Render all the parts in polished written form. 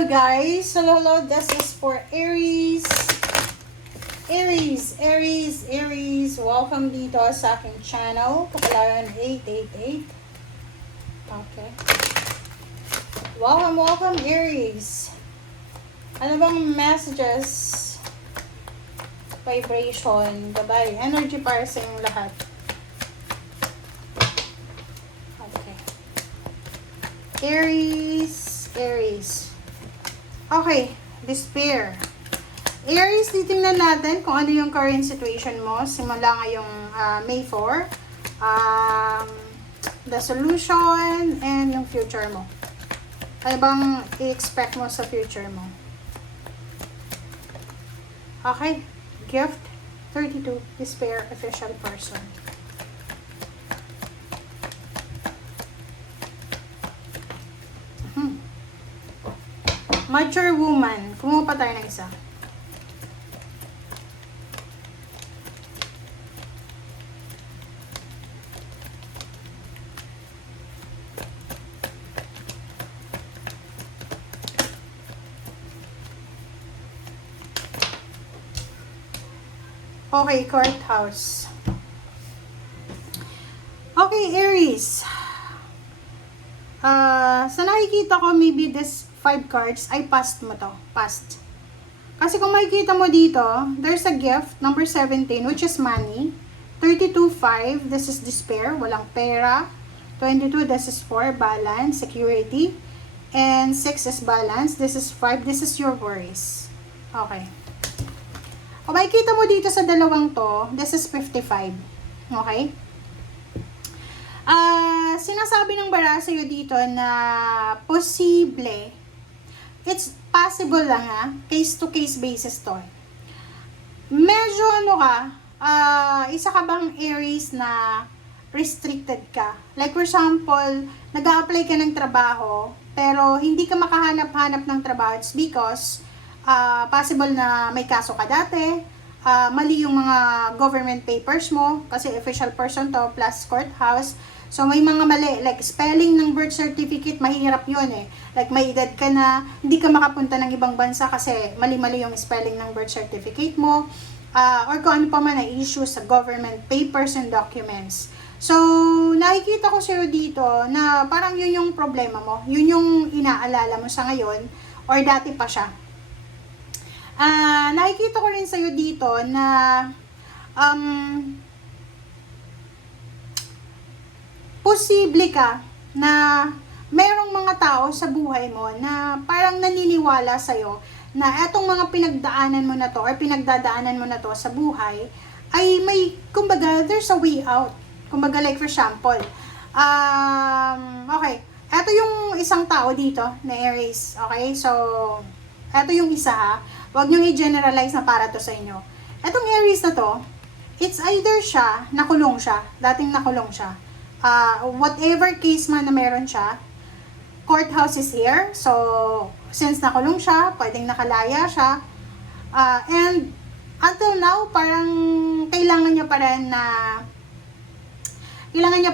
Hello guys! Hello, this is for Aries. Aries. Welcome dito sa aking channel. Kapalaran 888. Okay. Welcome Aries. Ano bang messages? Vibration. Gabay. Energy para sa inyong lahat. Okay. Aries. Okay, despair. Aries, titingnan natin kung ano yung current situation mo simula ngayong May 4. The solution and yung future mo. Ano bang i-expect mo sa future mo? Okay, gift 32, despair, official person. Mature woman. Kumuha pa tayo ng isa. Okay, courthouse. Okay, Aries. Sa nakikita ko, maybe this 5 cards, ay past mo to. Past. Kasi kung makikita mo dito, there's a gift, number 17, which is money. 32-5, this is despair, walang pera. 22, this is 4, balance, security. And 6 is balance, this is 5, this is your worries. Okay. Kung makikita mo dito sa dalawang to, this is 55. Okay? Sinasabi ng bara sa'yo dito na posible, it's possible lang case-to-case basis to. Medyo isa ka bang Aries na restricted ka? Like for example, nag-a-apply ka ng trabaho, pero hindi ka makahanap-hanap ng trabaho. It's because, possible na may kaso ka dati, mali yung mga government papers mo, kasi official person to, plus courthouse. So, may mga mali, like spelling ng birth certificate, mahirap yun eh. Like, may edad ka na, hindi ka makapunta ng ibang bansa kasi mali-mali yung spelling ng birth certificate mo. Or kung ano pa man na issue sa government papers and documents. So, nakikita ko sa'yo dito na parang yun yung problema mo. Yun yung inaalala mo sa ngayon, or dati pa siya. Nakikita ko rin sa'yo dito na posible ka na merong mga tao sa buhay mo na parang naniniwala sa'yo na etong mga pinagdaanan mo na to or pinagdadaanan mo na to sa buhay ay may, kumbaga, there's a way out. Kumbaga, like for example, okay, eto yung isang tao dito na Aries, okay? So, eto yung isa ha. Huwag nyo i-generalize na para to sa inyo. Etong Aries na to, it's either siya, nakulong siya, dating nakulong siya. Whatever case man na meron siya, courthouse is here. So, since nakulong siya, pwedeng nakalaya siya. And until now, parang kailangan niya pa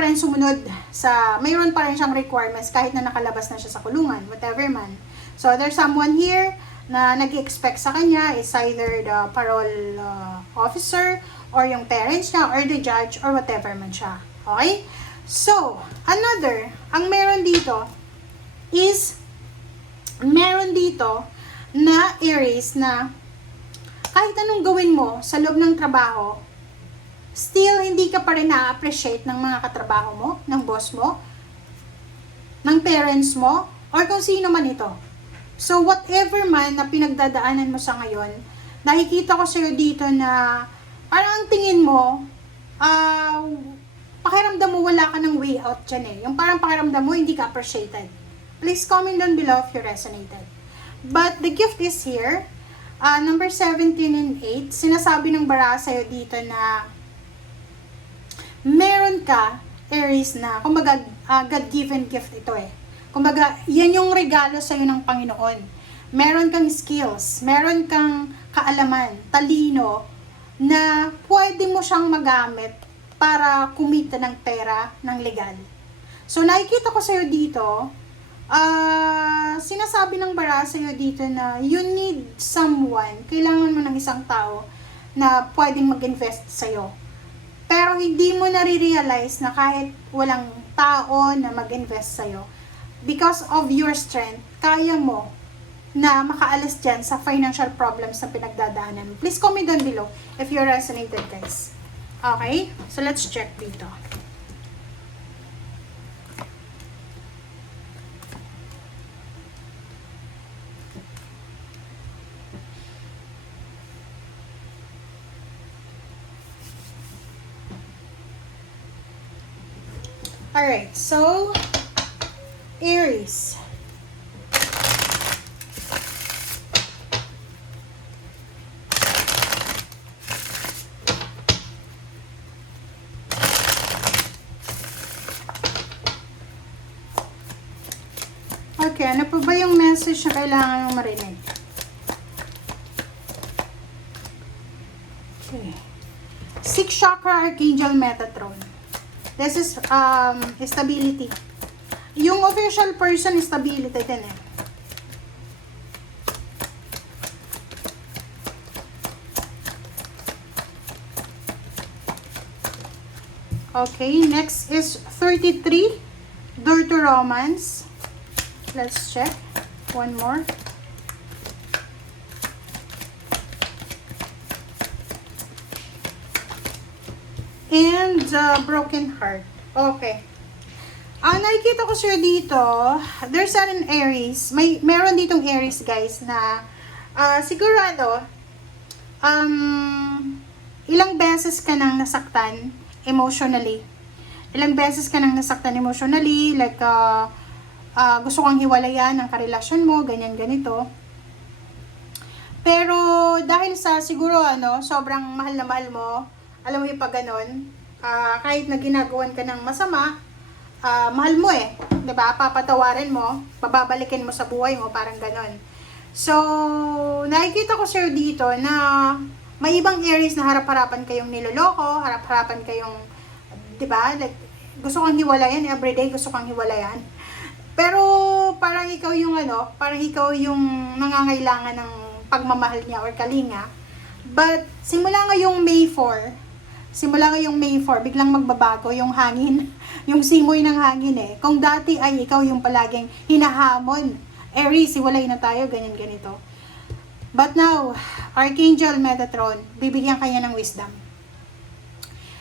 rin sumunod sa, mayroon pa rin siyang requirements kahit na nakalabas na siya sa kulungan, whatever man. So, there's someone here na nag-expect sa kanya is either the parole officer or yung parents niya or the judge or whatever man siya. Okay? So, another, ang meron dito is, meron dito na Aries na kahit anong gawin mo sa loob ng trabaho, still hindi ka pa rin na-appreciate ng mga katrabaho mo, ng boss mo, ng parents mo, or kung sino man ito. So, whatever man na pinagdadaanan mo sa ngayon, nakikita ko sa'yo dito na parang ang tingin mo, pakiramdam mo wala ka ng way out dyan eh. Yung parang pakiramdam mo hindi ka appreciated. Please comment down below if you resonated. But the gift is here. Number 17 and 8. Sinasabi ng bara sa'yo dito na meron ka, Aries, na kumbaga God-given gift ito eh. Kumbaga, yan yung regalo sa'yo ng Panginoon. Meron kang skills, meron kang kaalaman, talino, na pwede mo siyang magamit para kumita ng pera ng legal. So, nakikita ko sa'yo dito, Sinasabi ng bara sa'yo dito na you need someone, kailangan mo ng isang tao na pwedeng mag-invest sa'yo. Pero hindi mo nare-realize na kahit walang tao na mag-invest sa'yo, because of your strength, kaya mo na makaalis dyan sa financial problems na pinagdadaanan. Please comment down below if you resonated, guys. Okay? So, let's check dito. Alright, so, Aries. Okay, ano pa ba yung message na kailangan mong marinig? Okay. Sixth Chakra Archangel Metatron. This is stability. Yung official person, stability din eh. Okay, next is 33, Door to Romance. Let's check. One more. And Broken Heart. Okay. Ang nakikita ko sir dito, there's an Aries. Meron ditong Aries guys na siguro ilang beses ka nang nasaktan emotionally. Ilang beses ka nang nasaktan emotionally, like gusto kang hiwalayan ng karelasyon mo, ganyan ganito. Pero dahil sa siguro sobrang mahal na mahal mo, alam mo yung pag ganon, kahit na ginagawan ka ng masama, mahal mo eh, 'di ba? Papatawarin mo, bababalikin mo sa buhay mo, parang ganon. So, nakikita ko sir dito na may ibang Aries na harap-harapan kayong niloloko, harap-harapan kayong, 'di ba? Like gusto kang hiwalayan, everyday gusto kang hiwalayan. Pero parang ikaw yung parang ikaw yung nangangailangan ng pagmamahal niya or kalinga. But simula ngayong May 4, biglang magbabago yung hangin, yung simoy ng hangin eh. Kung dati ay ikaw yung palaging hinahamon, Aries, hiwalay na tayo, ganyan ganito. But now, Archangel Metatron, bibigyan kanya ng wisdom.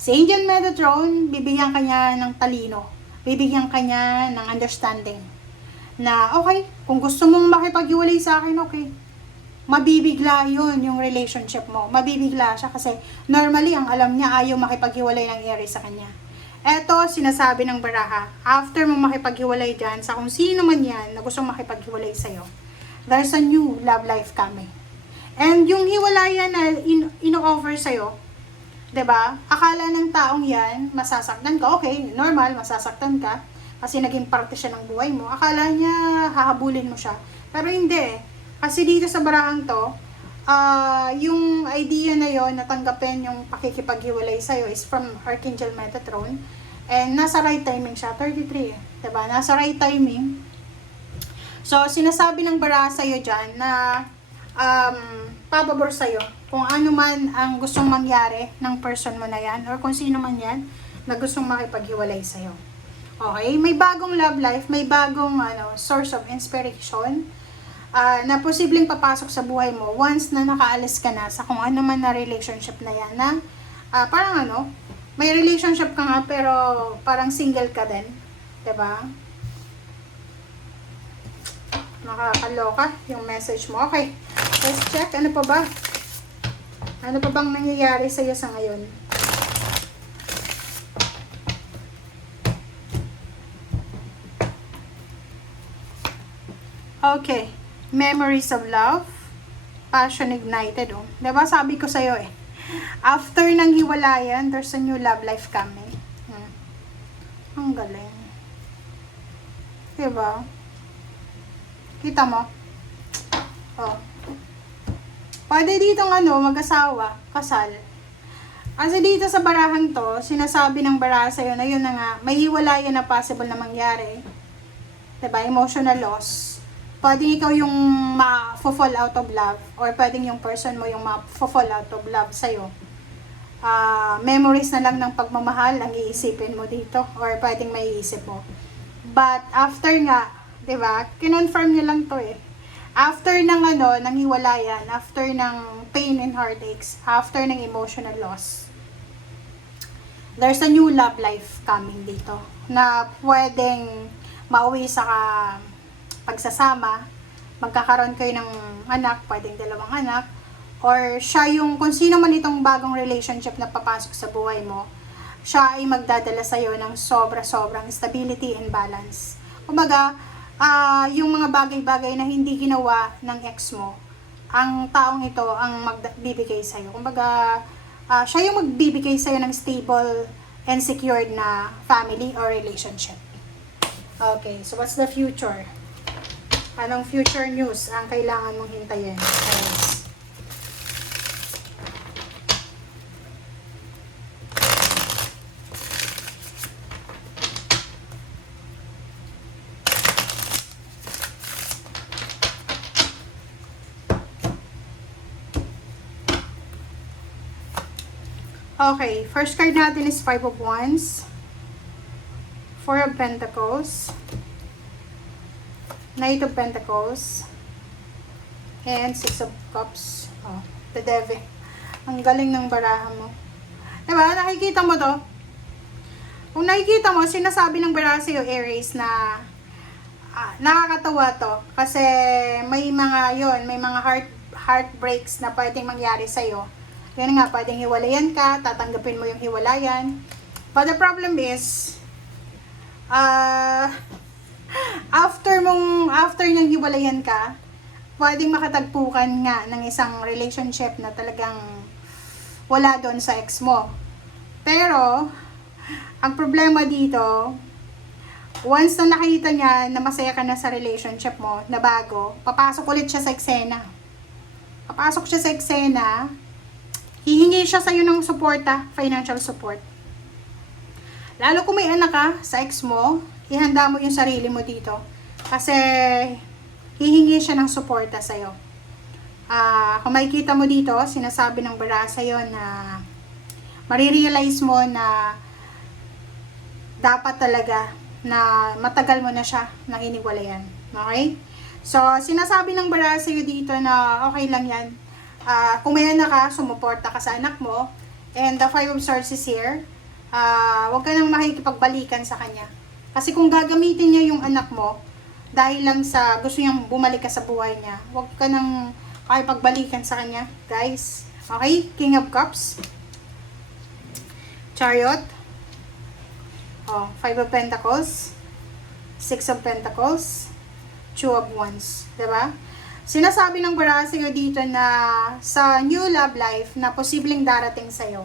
Si Angel Metatron, bibigyan kanya ng talino. Bibigyan kanya ng understanding na okay, kung gusto mong makipaghiwalay sa akin, okay, mabibigla yun yung relationship mo, mabibigla siya kasi normally ang alam niya ayaw makipaghiwalay ng Aries sa kanya. Eto, sinasabi ng baraha, after mo makipaghiwalay dyan sa kung sino man yan na gustong makipaghiwalay sa'yo, there's a new love life coming. And yung hiwalayan na ino-offer sa'yo, 'di ba? Akala ng taong 'yan, masasaktan ka. Okay, normal, masasaktan ka kasi naging parte siya ng buhay mo. Akala niya hahabulin mo siya. Pero hindi. Kasi dito sa barahang 'to, yung idea na 'yon na tanggapin yung pakikipaghiwalay sa iyo is from Archangel Metatron. And nasa right timing siya, 33, 'di ba? Nasa right timing. So, sinasabi ng baraha sa iyo diyan na pababor sa iyo kung ano man ang gustong mangyari ng person mo na yan or kung sino man yan na gustong makipaghiwalay sa'yo. Okay? May bagong love life, may bagong source of inspiration na posibleng papasok sa buhay mo once na nakaalis ka na sa kung ano man na relationship na yan na parang may relationship ka nga pero parang single ka din. 'Di ba? Nakakaloka yung message mo. Okay. Let's check. Ano pa ba? Ano pa bang nangyayari sa iyo sa ngayon? Okay. Memories of love. Passion ignited. Diba sabi ko sa iyo eh. After ng hiwalayan, there's a new love life coming. Ang galing. Diba? Kita mo? Oh. Pwede ditong mag-asawa, kasal. Kasi dito sa barahang to, sinasabi ng baraha sa'yo na yun na nga, may hiwalayan na possible na mangyari. diba, emotional loss. Pwedeng ikaw yung ma-fall out of love, or pwedeng yung person mo yung ma-fall out of love sa'yo. Memories na lang ng pagmamahal ang iisipin mo dito, or pwedeng maiisip mo. But after nga, 'di ba? Kinonfirm niya lang 'to eh. After ng ng hiwalayan, after ng pain and heartaches, after ng emotional loss, there's a new love life coming dito na pwedeng mauwi sa pagsasama, magkakaroon kayo ng anak, pwedeng dalawang anak, or siya yung, kung sino man itong bagong relationship na papasok sa buhay mo, siya ay magdadala sa'yo ng sobra-sobrang stability and balance. Kumbaga, yung mga bagay-bagay na hindi ginawa ng ex mo, ang taong ito ang magbibigay sa'yo. Kumbaga, siya yung magbibigay sa'yo ng stable and secured na family or relationship. Okay, so what's the future? Anong future news ang kailangan mong hintayin? Guys? Okay, first card natin is 5 of Wands, 4 of Pentacles, Knight of Pentacles, and 6 of Cups. Oh, the Devil. Ang galing ng baraha mo. Diba? Nakikita mo to? Kung nakikita mo, sinasabi ng baraha sa'yo, Aries, na nakakatawa to. Kasi may mga heartbreaks na pwedeng mangyari sa'yo. Yun nga, pwedeng hiwalayan ka, tatanggapin mo yung hiwalayan. But the problem is, after niyang hiwalayan ka, pwedeng makatagpo ka nga ng isang relationship na talagang wala doon sa ex mo. Pero, ang problema dito, once na nakita niya na masaya ka na sa relationship mo, na bago, papasok ulit siya sa eksena. Papasok siya sa eksena, hihingi siya sa'yo ng suporta, financial support. Lalo kung may anak ka sa ex mo, ihanda mo yung sarili mo dito. Kasi, hihingi siya ng suporta sa'yo. Kung makikita mo dito, sinasabi ng baraha sa'yo na marirealize mo na dapat talaga na matagal mo na siya nang iniwalayan. Okay? So, sinasabi ng baraha sa'yo dito na okay lang yan. Kung may anak ka, sumuporta ka sa anak mo. And the 5 of Swords is here. Huwag ka nang makikipagbalikan sa kanya. Kasi kung gagamitin niya yung anak mo, dahil lang sa gusto niyang bumalik ka sa buhay niya, huwag ka nang makikipagbalikan sa kanya, guys. Okay? King of Cups. Chariot. 5 of Pentacles. 6 of Pentacles. 2 of Wands. Diba? Sinasabi ng baraha sa'yo dito na sa new love life na posibleng darating sa'yo,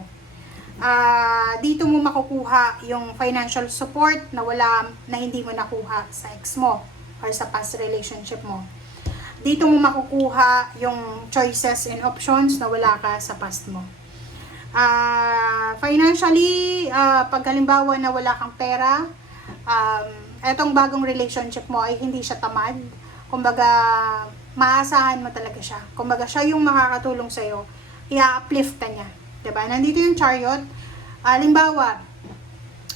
dito mo makukuha yung financial support na hindi mo nakuha sa ex mo or sa past relationship mo. Dito mo makukuha yung choices and options na wala ka sa past mo. Financially, pag halimbawa na wala kang pera, etong bagong relationship mo ay hindi siya tamad. Kumbaga, maasahan mo talaga siya. Kumbaga, siya yung makakatulong sa'yo. I-uplift ka niya. Diba? Nandito yung Chariot. Halimbawa,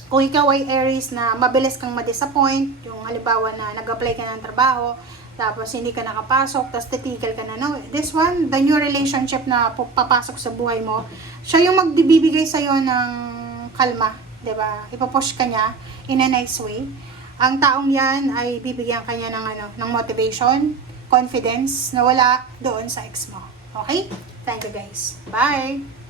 kung ikaw ay Aries na mabilis kang ma-disappoint, yung halimbawa na nag-apply ka ng trabaho, tapos hindi ka nakapasok, tapos titigil ka na. No, this one, the new relationship na papasok sa buhay mo, siya yung magbibigay sa'yo ng kalma. Diba? Ipapush ka niya in a nice way. Ang taong yan ay bibigyan ka niya ng motivation, confidence na wala doon sa ex mo. Okay? Thank you guys. Bye!